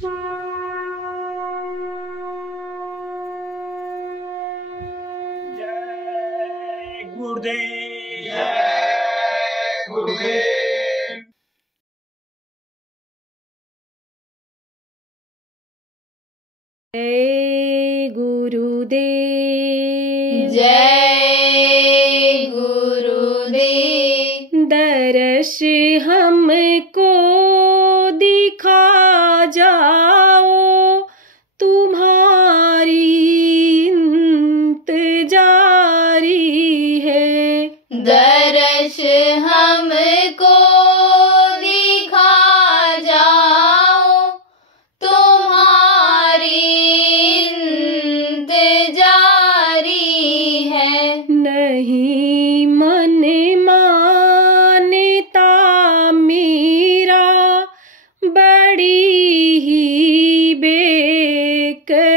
जय गुरुदेव। जय गुरुदेव। जय गुरुदेव। जय गुरुदेव। दर्श हमको दिखा जाओ, तुम्हारी इंतजारी है। दर्श हमको दिखा जाओ, तुम्हारी इंतजारी है। नहीं मन मानता मेरा, बड़ी ही बेकरारी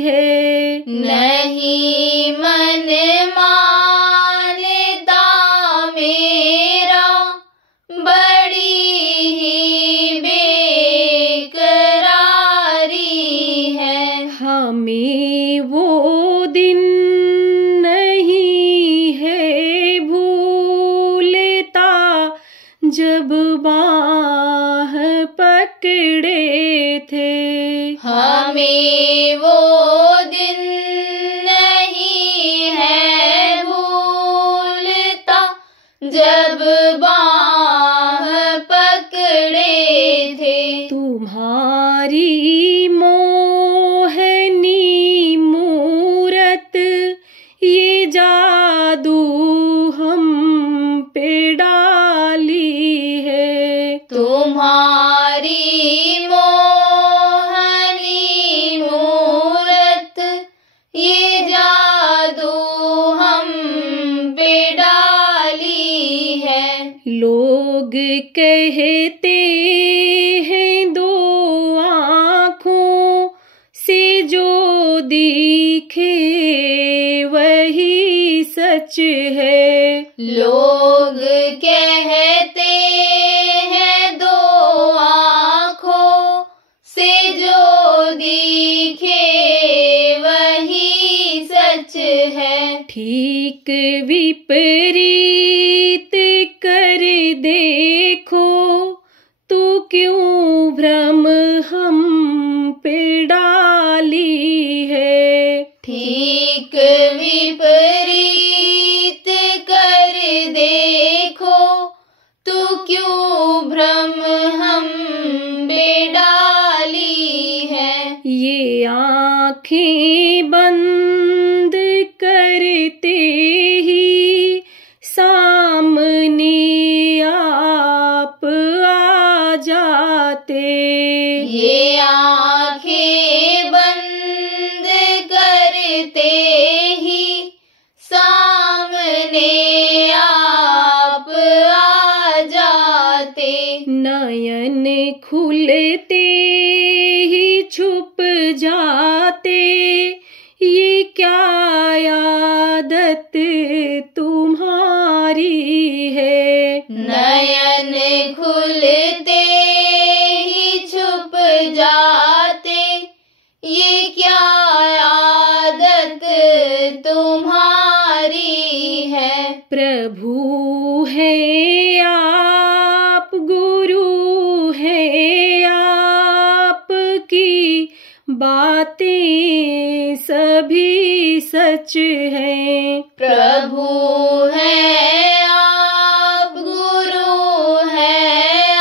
है। नहीं मन मानता मेरा, बड़ी ही बेकरारी है। हमें वो दिन नहीं है भूलता, जब बाह पकड़े थे। हमें वो दिन नहीं है भूलता, जब बाह पकड़े थे। तुम्हारी मोहनी मूरत, ये जादू हम पे डाली है। तुम्हारी मोहनी मूरत, ये जादू हम पे डाली है। लोग कहते हैं दो आँखों से जो दिखे वही सच है। लोग कहते हैं दो आँखों से जो दिखे वही सच है। ठीक विपरीत कर देखो, तो क्यों भ्रम हम पे डाली है। ठीक विपरीत कर देखो, तो क्यों भ्रम हम पे डाली है। ये आँखें बंद करते ही सामने आप आ जाते। ये आँखें बंद करते ही सामने आप आ जाते। नयन खुलते ही छुप जाते, ये क्या आदत तुम्हारी है। नयन खुलते ही छुप जाते, ये क्या आदत तुम्हारी है। प्रभु है आप, गुरु है आपकी, बातें सभी सच हैं। प्रभु है आप, गुरु है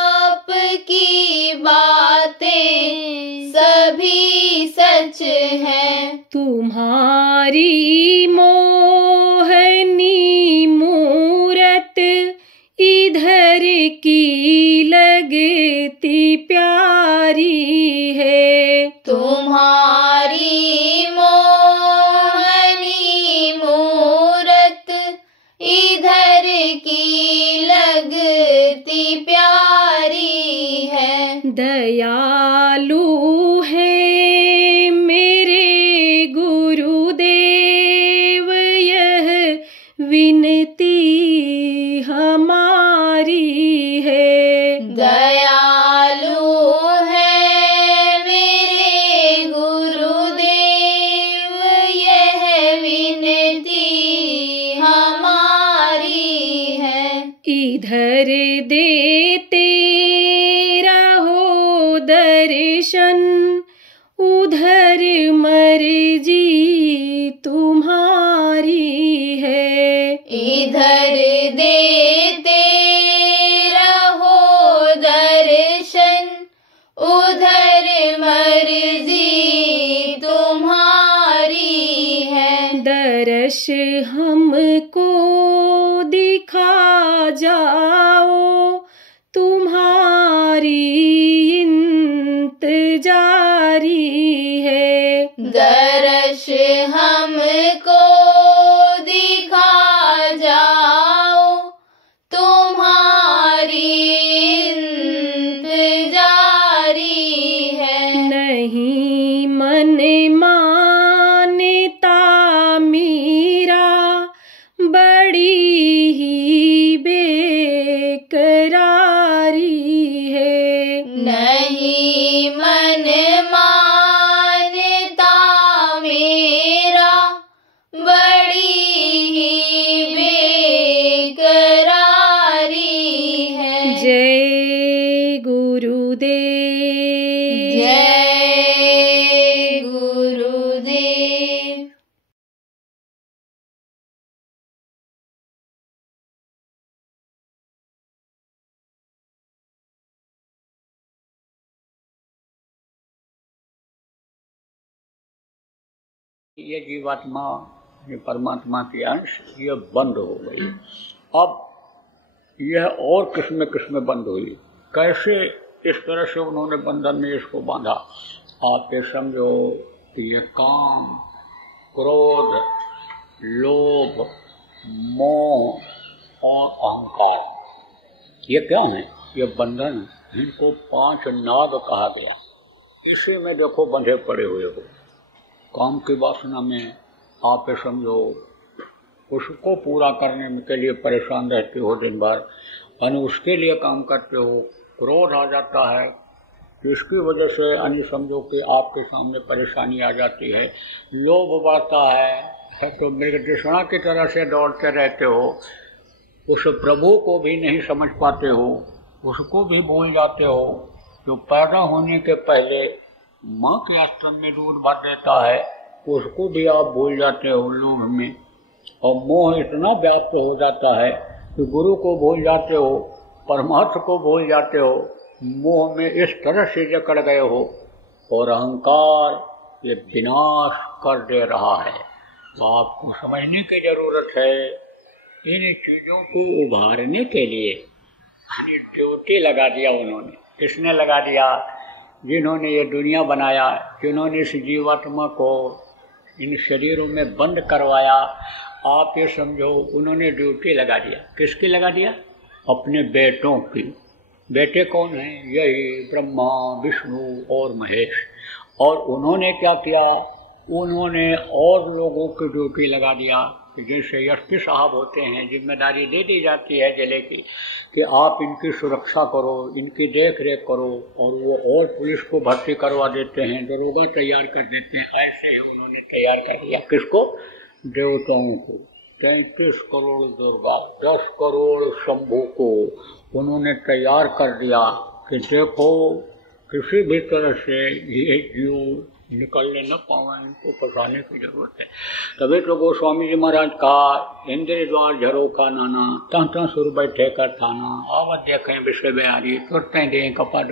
आपकी, बातें सभी सच हैं। तुम्हारी मोहनी मूरत, इधर की लगती प्यारी है। तुम्हारी मोहनी मूरत, इधर की लगती प्यारी है। दयालु है मेरे गुरुदेव, यह विनती हमारी है। दयालु दर्शन, उधर मर्जी तुम्हारी है। इधर देते रहो दर्शन, उधर मर्जी तुम्हारी है। दर्श हमको दिखा जाओ, तुम्हारी इंतजारी है। दर्श हमको दिखा जाओ, तुम्हारी इंतजारी है। नहीं मन मानता मेरा, बड़ी ही बेकरारी है। नहीं मन मानता मेरा, बड़ी ही बेकरारी है। जय गुरुदेव। जय गुरुदेव। ये जीवात्मा, ये परमात्मा की अंश, ये बंद हो गई। अब यह और किस्में किस्में बंद हुई। कैसे इस तरह से उन्होंने बंधन में इसको बांधा? आप ये समझो कि ये काम, क्रोध, लोभ, मोह और अहंकार, ये क्या है? ये बंधन। इनको 5 नाग कहा गया। इसी में देखो बंधे पड़े हुए हो। काम की वासना में आप ये समझो उसको पूरा करने के लिए परेशान रहते हो दिन भर, और उसके लिए काम करते हो। क्रोध आ जाता है, जिसकी वजह से यानी समझो कि आपके सामने परेशानी आ जाती है। लोभ बढ़ता है तो मृगतृष्णा की तरह से दौड़ते रहते हो। उस प्रभु को भी नहीं समझ पाते हो, उसको भी भूल जाते हो जो पैदा होने के पहले माँ के आश्रम में दूध भर देता है, उसको भी आप भूल जाते हो लोभ में। और मोह इतना व्याप्त हो जाता है कि गुरु को भूल जाते हो, परमात्मा को भूल जाते हो। मोह में इस तरह से जकड़ गए हो। और अहंकार ये विनाश कर दे रहा है। तो आपको समझने की जरूरत है, इन चीजों को उभारने के लिए यानी ड्यूटी लगा दिया उन्होंने। किसने लगा दिया? जिन्होंने ये दुनिया बनाया, जिन्होंने इस जीवात्मा को इन शरीरों में बंद करवाया। आप ये समझो उन्होंने ड्यूटी लगा दिया। किसकी लगा दिया? अपने बेटों की। बेटे कौन हैं? यही ब्रह्मा, विष्णु और महेश। और उन्होंने क्या किया? उन्होंने और लोगों की ड्यूटी लगा दिया कि जैसे एसपी साहब होते हैं, जिम्मेदारी दे दी जाती है जिले की कि आप इनकी सुरक्षा करो, इनकी देख रेख करो, और वो और पुलिस को भर्ती करवा देते हैं, दरोगा तैयार कर देते हैं। ऐसे ही उन्होंने तैयार कर दिया। किसको? देवताओं को। 33 करोड़ दुर्गा, 10 करोड़ शंभू को उन्होंने तैयार कर दिया कि देखो किसी भी तरह से ये जीव निकलने न पावे, इनको फंसाने की जरूरत है। तभी तो गोस्वामी जी महाराज का इंद्र द्वार झरो का नाना, तह सुर बैठे का थाना, आवत देखें विषय बिहारी, तुरते दें कपट।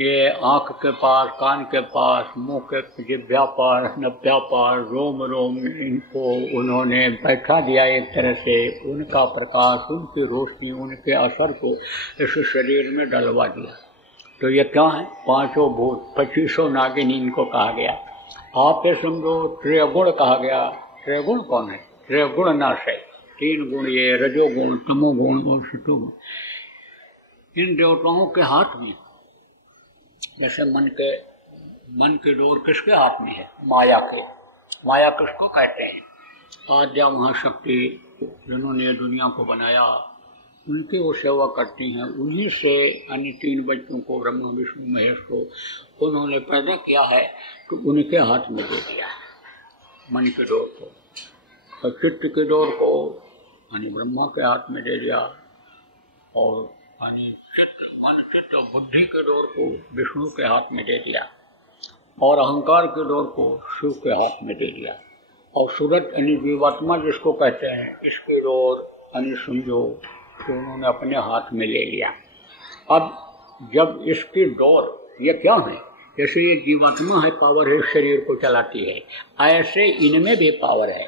ये आंख के पास, कान के पास, मुंह के जिभ्या पास, नभ्या पास, रोम रोम इनको उन्होंने बैठा दिया एक तरह से। उनका प्रकाश, उनकी रोशनी, उनके असर को इस शरीर में डलवा दिया। तो ये क्या है? 5 भूत, 25 नागिनी इनको कहा गया। आप ये समझो त्रिगुण कहा गया। त्रिगुण कौन है? त्रिगुण नाश है। 3 गुण, ये रजोगुण, तमोगुण और सतोगुण। इन देवताओं के हाथ में, जैसे मन के डोर किसके हाथ में है? माया के। माया किसको कहते हैं? आद्या महाशक्ति, जिन्होंने दुनिया को बनाया, उनकी वो सेवा करती हैं। उन्हीं से अन्य 3 बच्चों को, ब्रह्मा, विष्णु, महेश को उन्होंने पैदा किया है, तो उनके हाथ में दे दिया है मन के डोर को। और चित्त के डोर को यानी ब्रह्मा के हाथ में दे दिया, और यानी चित्त, मन, चित्त और बुद्धि के डोर को विष्णु के हाथ में दे दिया और अहंकार के डोर को शिव के हाथ में दे दिया। और सूरज यानी जीवात्मा जिसको कहते हैं, इसके डोर यानी समझो कि उन्होंने अपने हाथ में ले लिया। अब जब इसकी डोर, ये क्या है, जैसे ये जीवात्मा है, पावर है, शरीर को चलाती है, ऐसे इनमें भी पावर है,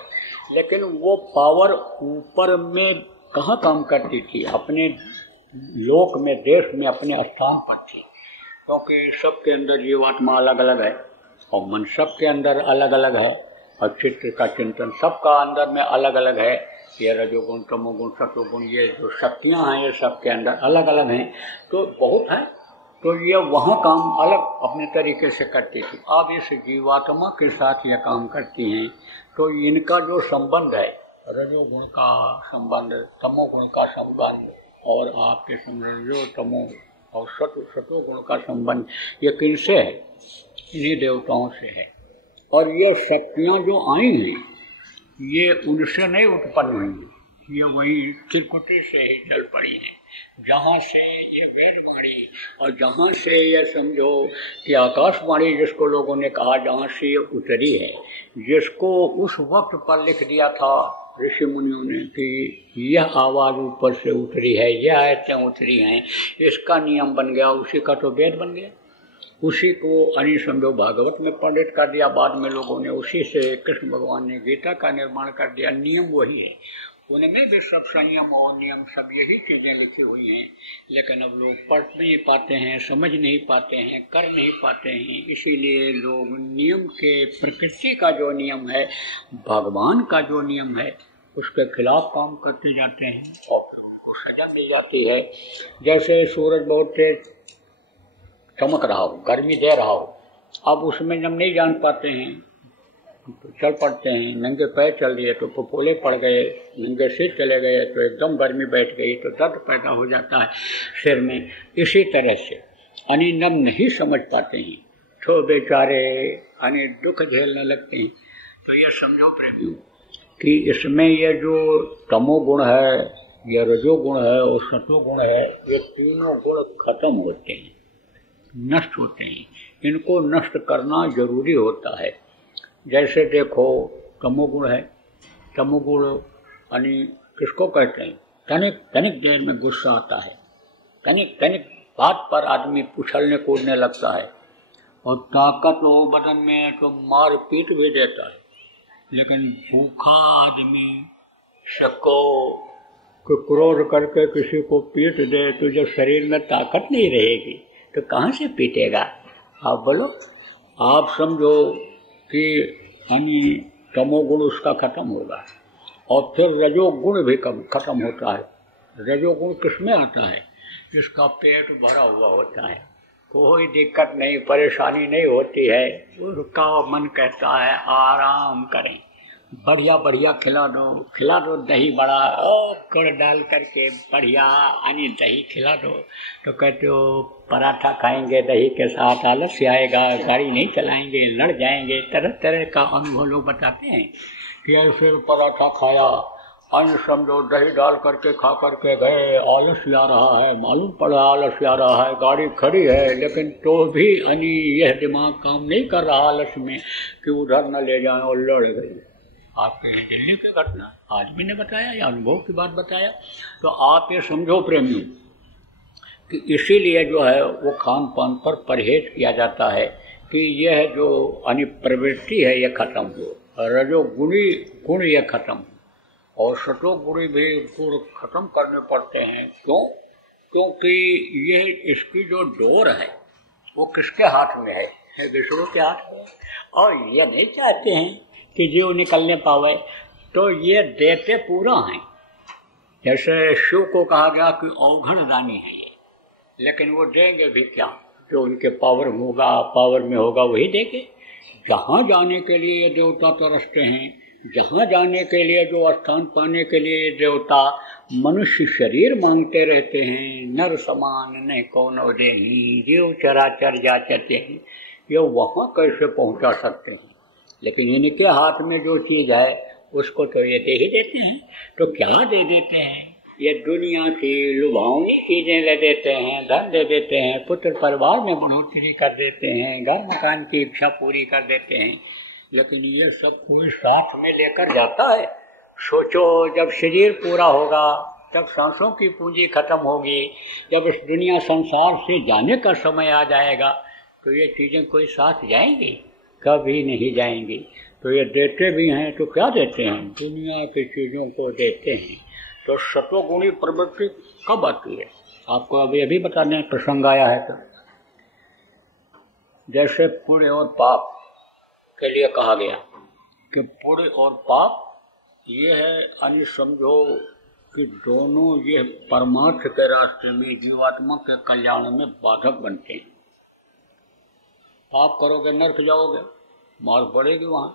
लेकिन वो पावर ऊपर में कहाँ काम करती थी, अपने लोक में, देश में, अपने स्थान पर थी, क्योंकि सबके अंदर जीवात्मा अलग अलग है और मन सबके अंदर अलग अलग है और चित्त का चिंतन सबका अंदर में अलग अलग है। ये रजोगुण, तमोगुण, सतोगुण, ये जो शक्तियाँ हैं ये सबके अंदर अलग अलग हैं, तो बहुत है, तो ये वहाँ काम अलग अपने तरीके से करती थी। अब इस जीवात्मा के साथ ये काम करती हैं, तो इनका जो संबंध है, रजोगुण का संबंध, तमोगुण का संबंध और आपके रजो तमो और सतोगुण का संबंध, ये किनसे है, इन्हीं देवताओं से है। और ये शक्तियाँ जो आई हैं ये उनसे नहीं उत्पन्न हुई हैं, ये वही त्रिकुटी से ही चल पड़ी हैं, जहाँ से ये वेदवाणी और जहाँ से ये समझो कि आकाशवाणी जिसको लोगों ने कहा, जहाँ से ये उतरी है, जिसको उस वक्त पर लिख दिया था ऋषि मुनियों ने कि यह आवाज़ ऊपर से उतरी है, यह आयतें उतरी हैं, इसका नियम बन गया, उसी का तो वेद बन गया, उसी को अनि समझो भागवत में पंडित कर दिया, बाद में लोगों ने उसी से कृष्ण भगवान ने गीता का निर्माण कर दिया। नियम वही है, उनमें भी सब संयम और नियम सब यही चीज़ें लिखी हुई हैं, लेकिन अब लोग पढ़ नहीं पाते हैं, समझ नहीं पाते हैं, कर नहीं पाते हैं, इसीलिए लोग नियम के, प्रकृति का जो नियम है, भगवान का जो नियम है, उसके खिलाफ काम करते जाते हैं और सजा मिल जाती है। जैसे सूरज बहुत तेज चमक रहा हो, गर्मी दे रहा हो, अब उसमें जब नहीं जान पाते हैं तो चल पड़ते हैं, नंगे पैर चल दिए तो फफोले पड़ गए, नंगे सिर चले गए तो एकदम गर्मी बैठ गई, तो दर्द पैदा हो जाता है सिर में। इसी तरह से अनिनम नहीं समझ पाते हैं तो बेचारे अनि दुख झेलने लगते हैं। तो ये समझो प्रेमियों कि इसमें ये जो तमोगुण है, ये रजोगुण है और सतोगुण है, ये तीनों गुण खत्म होते हैं, नष्ट होते हैं, इनको नष्ट करना जरूरी होता है। जैसे देखो तमोगुण है, तमोगुण यानी किसको कहते हैं, तनिक तनिक देर में गुस्सा आता है, तनिक तनिक बात पर आदमी उछलने कूदने लगता है और ताकत हो बदन में तो मार पीट भी देता है, लेकिन भूखा आदमी सबको क्रोध करके किसी को पीट दे तो जब शरीर में ताकत नहीं रहेगी तो कहाँ से पीटेगा, आप बोलो। आप समझो कि यानी तमोगुण उसका खत्म होगा और फिर रजोगुण भी खत्म होता है। रजोगुण किसमें आता है, जिसका पेट भरा हुआ होता है, कोई दिक्कत नहीं, परेशानी नहीं होती है, उसका मन कहता है आराम करें, बढ़िया बढ़िया खिला दो दही बड़ा गुड़ डाल करके बढ़िया यानी दही खिला दो, तो कहते हो पराठा खाएंगे दही के साथ आलस आएगा, गाड़ी नहीं चलाएंगे, लड़ जाएंगे, तरह तरह का अनुभव लोग बताते हैं कि ऐसे पराठा खाया, अन्य समझो दही डाल करके खा करके गए, आलस आ रहा है, मालूम पड़ा आलस आ रहा है, गाड़ी खड़ी है, लेकिन तो भी यानी यह दिमाग काम नहीं कर रहा आलस में कि उधर न ले जाए और लड़ गई। आपके यहाँ दिल्ली की घटना आदमी ने बताया या अनुभव की बात बताया। तो आप ये समझो प्रेमियों कि इसीलिए जो है वो खान पान पर परहेज किया जाता है कि यह जो यानी प्रवृत्ति है ये खत्म हो, रजोगुणी गुण ये खत्म हो और सतोगुणी भी गुण खत्म करने पड़ते हैं। क्यों? क्योंकि ये इसकी जो डोर है वो किसके हाथ में है, विष्णु के हाथ में, और ये नहीं चाहते हैं कि जीव निकलने पावे, तो ये देते पूरा हैं। जैसे शिव को कहा गया कि अवघड़ दानी है ये, लेकिन वो देंगे भी क्या, जो उनके पावर में होगा वही देंगे। जहाँ जाने के लिए ये देवता तरसते हैं, जहाँ जाने के लिए जो स्थान पाने के लिए ये देवता मनुष्य शरीर मांगते रहते हैं, नर समान न कौनो देहि जीव चराचर जाचते हैं, ये वहाँ कैसे पहुँचा सकते हैं। लेकिन इनके हाथ में जो चीज़ है उसको तो ये दे ही देते हैं। तो क्या दे देते हैं ये दुनिया की लुभावनी चीजें ले देते हैं, धन दे देते हैं, पुत्र परिवार में बढ़ोतरी कर देते हैं, घर मकान की इच्छा पूरी कर देते हैं, लेकिन ये सब कोई साथ में लेकर जाता है? सोचो, जब शरीर पूरा होगा, जब सांसों की पूंजी खत्म होगी, जब इस दुनिया संसार से जाने का समय आ जाएगा, तो ये चीजें कोई साथ जाएंगी? कभी नहीं जाएंगी। तो ये देते भी हैं तो क्या देते हैं? दुनिया की चीजों को देते हैं। तो सतोगुणी प्रवृत्ति कब आती है? आपको अभी बता दें, प्रसंग आया है तो। जैसे पुण्य और पाप के लिए कहा गया कि पुण्य और पाप ये है, यानी समझो कि दोनों ये परमार्थ के रास्ते में जीवात्मा के कल्याण में बाधक बनते हैं। पाप करोगे नरक जाओगे, मार पड़ेगी वहां,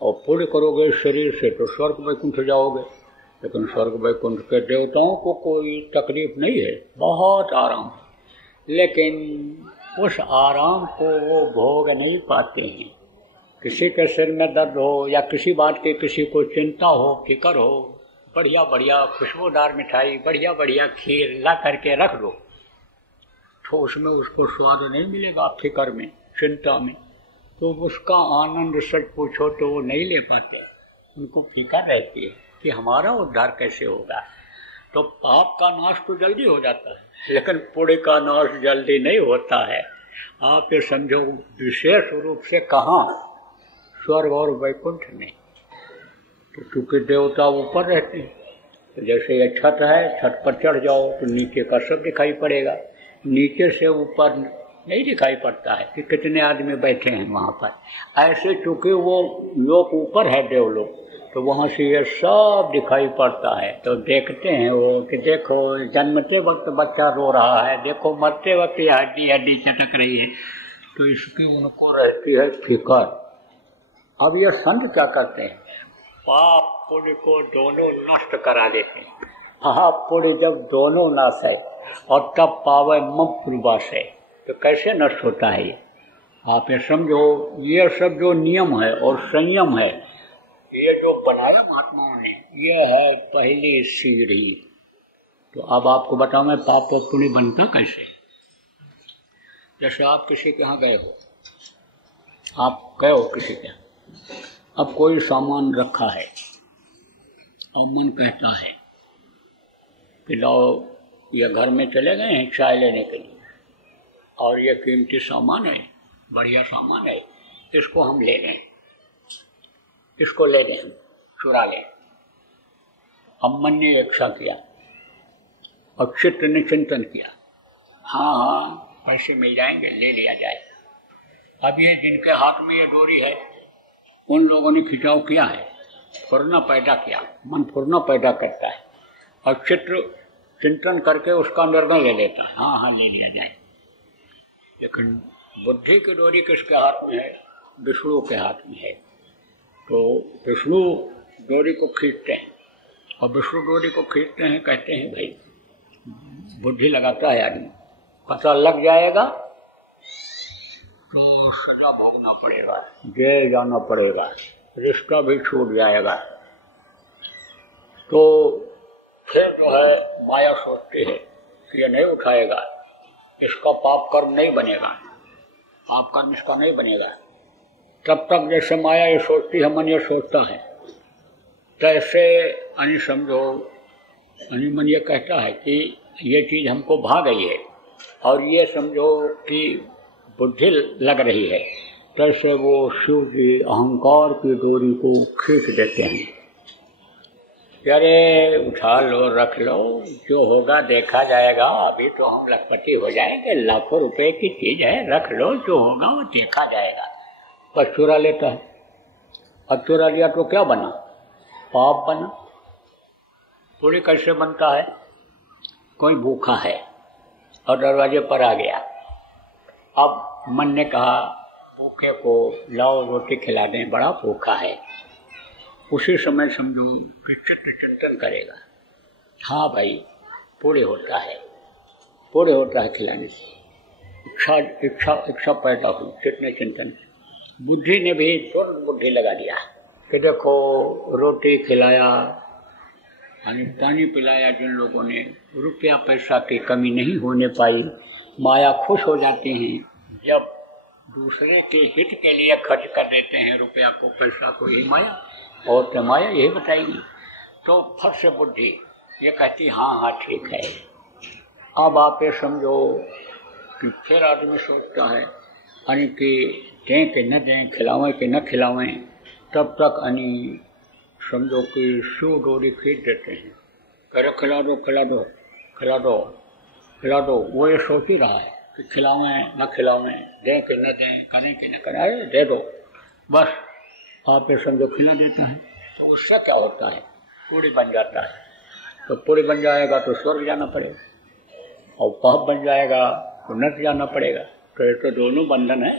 और पुण्य करोगे शरीर से तो स्वर्ग वैकुंठ जाओगे। लेकिन स्वर्ग वैकुंठ के देवताओं को कोई तकलीफ नहीं है, बहुत आराम, लेकिन उस आराम को वो भोग नहीं पाते हैं। किसी के सिर में दर्द हो या किसी बात की किसी को चिंता हो, फिक्र हो, बढ़िया बढ़िया खुशबूदार मिठाई, बढ़िया बढ़िया खीर ला करके रख दो, तो उसमें उसको स्वाद नहीं मिलेगा। फिक्र में, चिंता में, तो उसका आनंद सच पूछो तो वो नहीं ले पाते। उनको फिक्र रहती है कि हमारा उद्धार कैसे होगा। तो पाप का नाश तो जल्दी हो जाता है, लेकिन पुण्य का नाश जल्दी नहीं होता है। आप ये समझो, विशेष रूप से कहाँ? स्वर्ग और वैकुंठ में। तो चूंकि देवता ऊपर रहते हैं, तो जैसे ये छत है, छत पर चढ़ जाओ तो नीचे का सब दिखाई पड़ेगा, नीचे से ऊपर नहीं दिखाई पड़ता है कि कितने आदमी बैठे हैं वहाँ पर। ऐसे चूंकि वो लोग ऊपर है, देवलोक, तो वहाँ से ये सब दिखाई पड़ता है। तो देखते हैं वो कि देखो जन्मते वक्त बच्चा रो रहा है, देखो मरते वक्त ये हड्डी हड्डी चटक रही है, तो इसकी उनको रहती है फिक्र। अब ये संत क्या करते हैं? पाप पुण्य को दोनों नष्ट करा देते हैं। पाप पुण्य जब दोनों नाश है और तब पावे मम पूर्वास है, तो कैसे नष्ट होता है ये? आप ये समझो, ये सब जो नियम है और संयम है, ये जो बनाया महात्माओं ने, ये है पहली सीढ़ी। तो अब आपको बताऊं मैं, पाप और पुण्य बनता कैसे। जैसे आप किसी के यहाँ गए हो, आप गए हो किसी के यहाँ, अब कोई सामान रखा है और मन कहता है कि लो ये घर में चले गए हैं चाय लेने के लिए, और ये कीमती सामान है, बढ़िया सामान है, इसको हम ले लें, इसको ले लें, चुरा लें। अब मन ने इच्छा किया और चित्त ने चिंतन किया, हाँ हाँ पैसे मिल जाएंगे, ले लिया जाए। अब ये जिनके हाथ में ये डोरी है, उन लोगों ने खिंचाव किया है, फुरना पैदा किया, मन फुरना पैदा करता है, और चित्र चिंतन करके उसका निर्णय ले लेता है, हाँ हाँ ले लिया जाए। लेकिन बुद्धि की डोरी किसके हाथ में है? विष्णु के हाथ में है। तो विष्णु डोरी को खींचते हैं, और विष्णु डोरी को खींचते हैं, कहते हैं भाई बुद्धि लगाता है आदमी, पता लग जाएगा तो सजा भोगना पड़ेगा, जेल जाना पड़ेगा, रिश्ता भी छूट जाएगा। तो फिर जो है माया सोचती है कि ये नहीं उठाएगा, इसका पाप कर्म नहीं बनेगा, पाप कर्म इसका नहीं बनेगा। तब तक जैसे माया ये सोचती है, मन ये सोचता है, तैसे यानी समझो, यानी मन ये कहता है कि ये चीज हमको भा गई है, और ये समझो कि बुद्धि लग रही है, तैसे वो शिव जी अहंकार की डोरी को खींच देते हैं। अरे उठा लो, रख लो, जो होगा देखा जाएगा, अभी तो हम लखपति हो जाएंगे, लाखों रुपए की चीज है, रख लो, जो होगा वो देखा जाएगा। बस चुरा लेता है, अब चुरा लिया तो क्या बना? पाप बना। पुण्य कैसे बनता है? कोई भूखा है और दरवाजे पर आ गया, अब मन ने कहा भूखे को लाओ रोटी खिला दें, बड़ा भूखा है। उसी समय समझो कि चित्त चिंतन करेगा, हाँ भाई पूरे होता है, पूरे होता है खिलाने से। इच्छा इच्छा इच्छा पैदा हुई चित्त ने चिंतन, बुद्धि ने भी तुरंत बुद्धि लगा दिया कि देखो रोटी खिलाया यानी पानी पिलाया जिन लोगों ने, रुपया पैसा की कमी नहीं होने पाई, माया खुश हो जाती हैं जब दूसरे के हित के लिए खर्च कर देते हैं रुपया को, पैसा को। यही माया, और तो माया यही बताएगी। तो फट से बुद्धि ये कहती हाँ हाँ ठीक है। अब आप ये समझो कि फिर आदमी सोचता है यानी कि दें कि न दें, खिलावें कि न खिलावें, तब तक यानी समझो कि शू डोरी खींच देते हैं, अरे खिला दो खिला दो खिला दो खिला दो। वो ये सोच ही रहा है कि खिलावें न खिलावें, दें कि न दें, करें कि न करें, अरे दे दो बस। आप ये समझो खिला देता है तो उससे क्या होता है, पूरी बन जाता है। तो पूरी बन जाएगा तो स्वर्ग जाना पड़ेगा, और पाप बन जाएगा तो नर्क जाना पड़ेगा। तो ये तो दोनों बंधन है।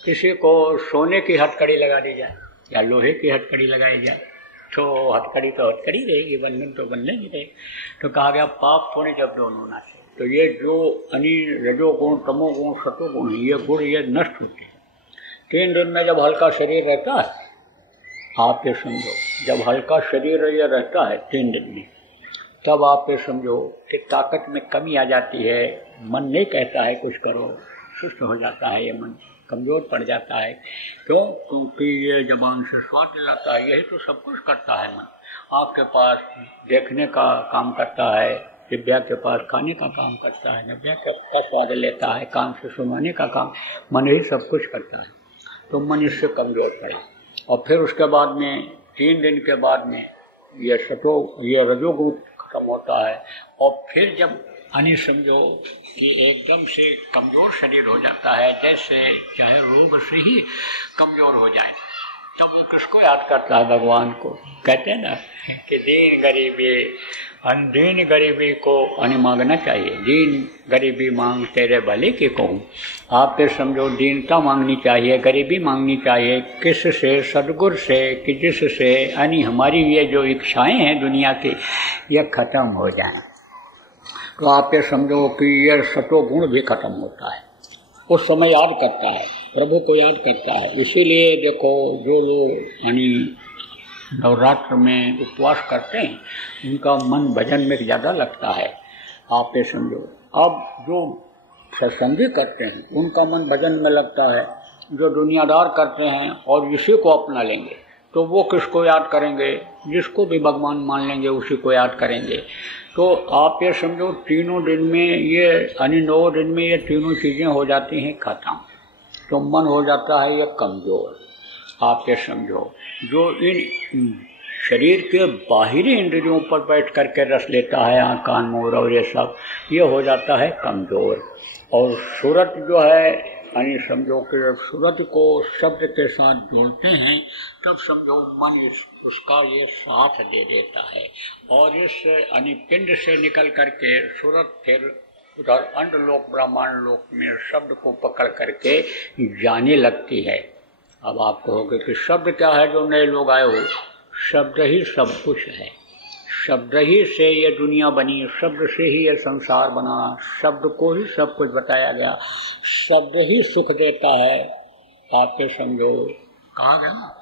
किसी को सोने की हथकड़ी लगा दी जाए या लोहे की हथकड़ी लगाई जाए तो हथकड़ी तो हथकड़ी रहेगी, बंधन तो बंधन ही रहेगी। तो कहा गया पाप पुण्य जब दोनों नाशे। तो ये जो रजोगुण तमोगुण सतोगुण है, ये गुण ये नष्ट होते हैं 3 दिन में। जब हल्का शरीर रहता है, आप ये समझो जब हल्का शरीर ये रहता है 3 दिन में, तब आप ये समझो कि ताकत में कमी आ जाती है। मन नहीं कहता है कुछ करो, सुस्त हो जाता है, ये मन कमजोर पड़ जाता है। क्यों? क्योंकि ये जबान से स्वाद दिलाता है, यही तो सब कुछ करता है मन। आपके पास देखने का काम करता है, दिव्या के पास खाने का काम करता है, दिव्या का स्वाद लेता है, कान से सुनाने का काम, मन ही सब कुछ करता है। तो मन इससे कमजोर पड़ा, और फिर उसके बाद में 3 दिन के बाद में ये रजोगुण खत्म होता है। और फिर जब यानी समझो कि एकदम से कमजोर शरीर हो जाता है, जैसे चाहे रोग से ही कमजोर हो जाए, तब वो किसको याद करता है? भगवान को। कहते हैं ना कि दीन गरीबी को मांगना चाहिए, दीन गरीबी मांग तेरे भले की कहूँ। आप फिर समझो दीनता मांगनी चाहिए, गरीबी मांगनी चाहिए। किससे? सदगुरु से, कि जिससे यानी हमारी ये जो इच्छाएं हैं दुनिया की, ये खत्म हो जाए। तो आप ये समझो कि ये सतोगुण भी खत्म होता है, उस समय याद करता है, प्रभु को याद करता है। इसीलिए देखो जो लोग यानी नवरात्र में उपवास करते हैं, उनका मन भजन में ज़्यादा लगता है। आप ये समझो अब जो सत्संगी करते हैं उनका मन भजन में लगता है। जो दुनियादार करते हैं और इसी को अपना लेंगे तो वो किसको याद करेंगे? जिसको भी भगवान मान लेंगे उसी को याद करेंगे। तो आप ये समझो 3 दिन में ये यानी 9 दिन में ये तीनों चीज़ें हो जाती हैं खत्म। तो मन हो जाता है ये कमज़ोर। आप ये समझो जो इन शरीर के बाहरी इंद्रियों पर बैठ करके रस लेता है, आँख कान मुंह और ये सब, ये हो जाता है कमज़ोर। और सूरत जो है यानी समझो कि जब सूरत को शब्द के साथ जोड़ते हैं तब समझो मन उसका ये साथ दे देता है, और इस यानी पिंड से निकल करके सूरत फिर उधर अंडलोक ब्रह्मांड लोक में शब्द को पकड़ करके जाने लगती है। अब आप कहोगे कि शब्द क्या है जो नए लोग आए हो? शब्द ही सब कुछ है, शब्द ही से ये दुनिया बनी, शब्द से ही ये संसार बना, शब्द को ही सब कुछ बताया गया, शब्द ही सुख देता है। आप ये समझो कहा गया ना,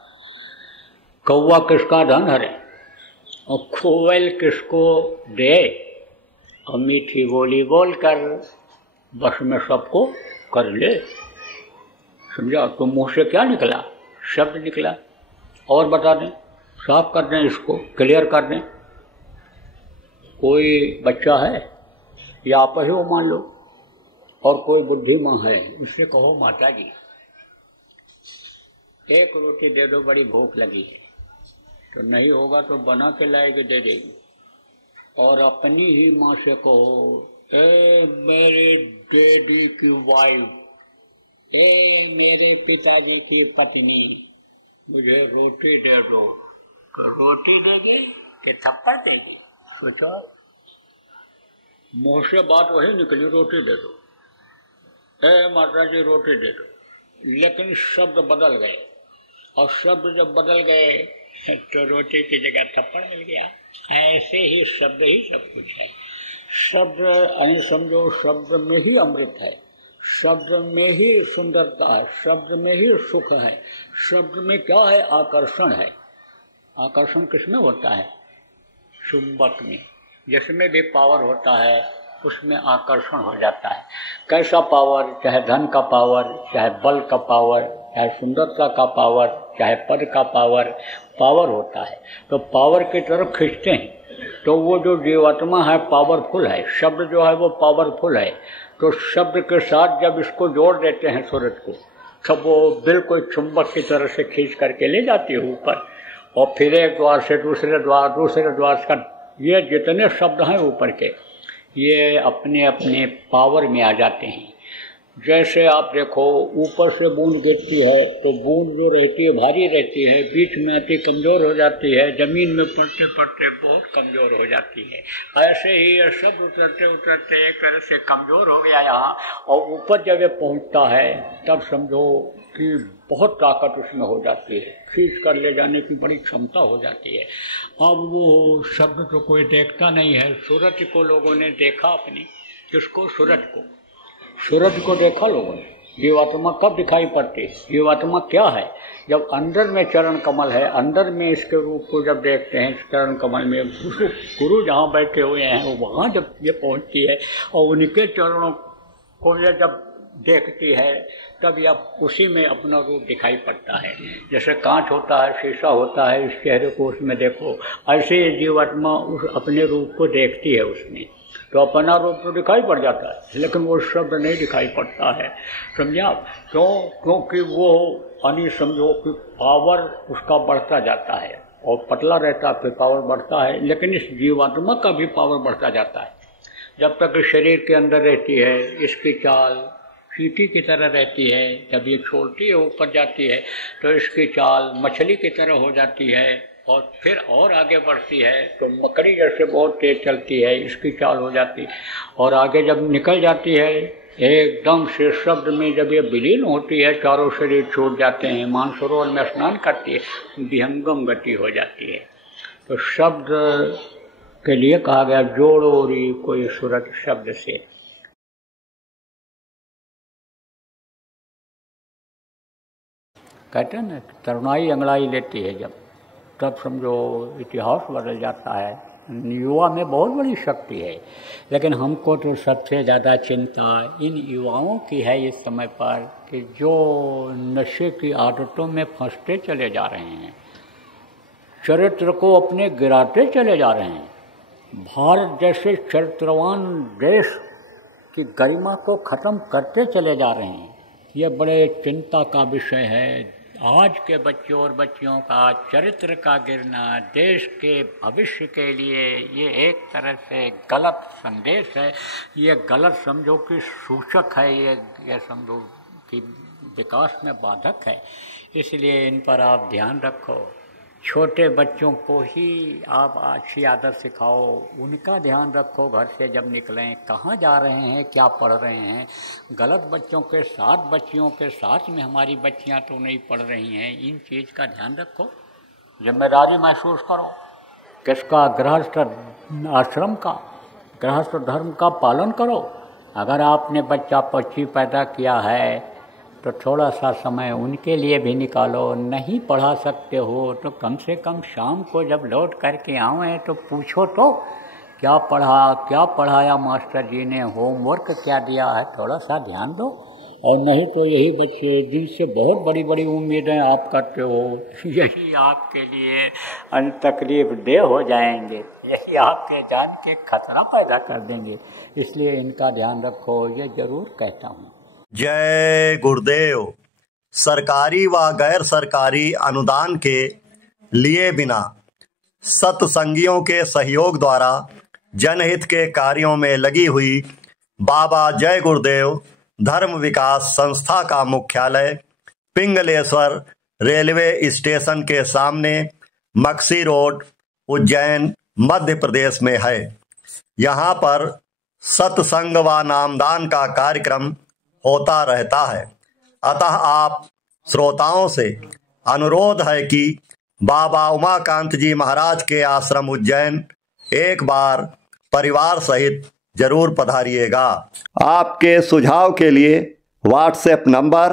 कौवा किसका धन हरे और कोयल किसको दे, और मीठी बोली बोल कर बस में सबको कर ले। समझा? तो मुंह से क्या निकला? शब्द निकला। और बता दें, साफ कर दें, इसको क्लियर कर दें। कोई बच्चा है या आप ही वो मान लो, और कोई बुद्धि माँ है, उससे कहो माता जी 1 रोटी दे दो, बड़ी भूख लगी है। तो नहीं होगा तो बना के लाएगी, दे देगी। और अपनी ही माँ से कहो, ए मेरे डैडी की वाइफ, ए मेरे पिताजी की पत्नी, मुझे रोटी दे दो। तो रोटी देगी कि थप्पड़ देगी? सोचो, मुँह से बात वही निकली, रोटी दे दो, ए माता जी रोटी दे दो। लेकिन शब्द बदल गए, और शब्द जब बदल गए तो रोटी की जगह थप्पड़ मिल गया। ऐसे ही शब्द ही सब कुछ है। शब्द यानी समझो शब्द में ही अमृत है, शब्द में ही सुंदरता है, शब्द में ही सुख है। शब्द में क्या है? आकर्षण है। आकर्षण किसमें होता है? चुंबक में जिसमें भी पावर होता है उसमें आकर्षण हो जाता है। कैसा पावर, चाहे धन का पावर, चाहे बल का पावर, चाहे सुंदरता का पावर, चाहे पद का पावर, पावर होता है तो पावर की तरफ खींचते हैं। तो वो जो जीवात्मा है पावरफुल है, शब्द जो है वो पावरफुल है। तो शब्द के साथ जब इसको जोड़ देते हैं सूरज को, तब वो बिल्कुल चुंबक की तरह से खींच करके ले जाती है ऊपर, और फिर एक द्वार से दूसरे द्वार का ये जितने शब्द हैं ऊपर के, ये अपने अपने पावर में आ जाते हैं। जैसे आप देखो ऊपर से बूंद गिरती है तो बूंद जो रहती है भारी रहती है, बीच में आती कमज़ोर हो जाती है, ज़मीन में पड़ते पड़ते बहुत कमज़ोर हो जाती है। ऐसे ही ये सब उतरते उतरते एक तरह से कमज़ोर हो गया यहाँ, और ऊपर जब ये पहुँचता है तब समझो कि बहुत ताकत उसमें हो जाती है, खींच कर ले जाने की बड़ी क्षमता हो जाती है। अब वो शब्द तो कोई देखता नहीं है। सूरज को लोगों ने देखा अपनी, किसको? सूरज को देखा लोगों ने। जीवात्मा कब दिखाई पड़ती है? जीवात्मा क्या है? जब अंदर में चरण कमल है, अंदर में इसके रूप को जब देखते हैं, चरण कमल में गुरु जहाँ बैठे हुए हैं वहाँ जब ये पहुँचती है और उनके चरणों को ये जब देखती है तब यह उसी में अपना रूप दिखाई पड़ता है। जैसे कांच होता है, शीशा होता है, इस चेहरे को उसमें देखो, ऐसे जीवात्मा उस अपने रूप को देखती है उसमें, तो अपना रूप तो दिखाई पड़ जाता है लेकिन वो शब्द नहीं दिखाई पड़ता है। समझे आप? क्योंकि वो यानी समझो कि पावर उसका बढ़ता जाता है और पतला रहता है, फिर पावर बढ़ता है, लेकिन इस जीवात्मा का भी पावर बढ़ता जाता है। जब तक शरीर के अंदर रहती है इसकी चाल चींटी की तरह रहती है, जब ये छोड़ती है ऊपर जाती है तो इसकी चाल मछली की तरह हो जाती है, और फिर और आगे बढ़ती है तो मकड़ी जैसे बहुत तेज चलती है, इसकी चाल हो जाती है, और आगे जब निकल जाती है एकदम से शब्द में जब ये विलीन होती है, चारों शरीर छूट जाते हैं, मानसरोवर में स्नान करती है, विहंगम गति हो जाती है। तो शब्द के लिए कहा गया जोड़ो री कोई सूरत शब्द से। कहते हैं ना तरुणाई अंगड़ाई लेती है जब, तब समझो इतिहास बदल जाता है। युवा में बहुत बड़ी शक्ति है, लेकिन हमको तो सबसे ज़्यादा चिंता इन युवाओं की है इस समय पर कि जो नशे की आदतों में फंसते चले जा रहे हैं, चरित्र को अपने गिराते चले जा रहे हैं, भारत जैसे चरित्रवान देश की गरिमा को ख़त्म करते चले जा रहे हैं। ये बड़े चिंता का विषय है। आज के बच्चों और बच्चियों का चरित्र का गिरना देश के भविष्य के लिए ये एक तरह से गलत संदेश है, ये गलत समझो कि सूचक है, ये समझो कि विकास में बाधक है। इसलिए इन पर आप ध्यान रखो। छोटे बच्चों को ही आप अच्छी आदत सिखाओ, उनका ध्यान रखो। घर से जब निकलें कहाँ जा रहे हैं, क्या पढ़ रहे हैं। गलत बच्चों के साथ, बच्चियों के साथ में हमारी बच्चियां तो नहीं पढ़ रही हैं, इन चीज़ का ध्यान रखो, जिम्मेदारी महसूस करो। किसका? गृहस्थ आश्रम का, गृहस्थ धर्म का पालन करो। अगर आपने बच्चा बच्ची पैदा किया है तो थोड़ा सा समय उनके लिए भी निकालो। नहीं पढ़ा सकते हो तो कम से कम शाम को जब लौट करके आएँ तो पूछो तो क्या पढ़ा, क्या पढ़ाया मास्टर जी ने, होमवर्क क्या दिया है, थोड़ा सा ध्यान दो। और नहीं तो यही बच्चे जिनसे बहुत बड़ी बड़ी उम्मीदें आप करते हो, यही आपके लिए तकलीफ दे हो जाएंगे, यही आपके जान के खतरा पैदा कर देंगे। इसलिए इनका ध्यान रखो, ये ज़रूर कहता हूँ। जय गुरुदेव। सरकारी व गैर सरकारी अनुदान के लिए बिना सत्संगियों के सहयोग द्वारा जनहित के कार्यों में लगी हुई बाबा जय गुरुदेव धर्म विकास संस्था का मुख्यालय पिंगलेश्वर रेलवे स्टेशन के सामने मक्सी रोड, उज्जैन, मध्य प्रदेश में है। यहाँ पर सत्संग व नामदान का कार्यक्रम होता रहता है। अतः आप श्रोताओं से अनुरोध है कि बाबा उमाकांत जी महाराज के आश्रम उज्जैन एक बार परिवार सहित जरूर पधारिएगा। आपके सुझाव के लिए व्हाट्सएप नंबर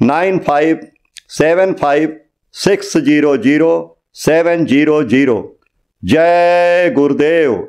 9575600700 जय गुरुदेव।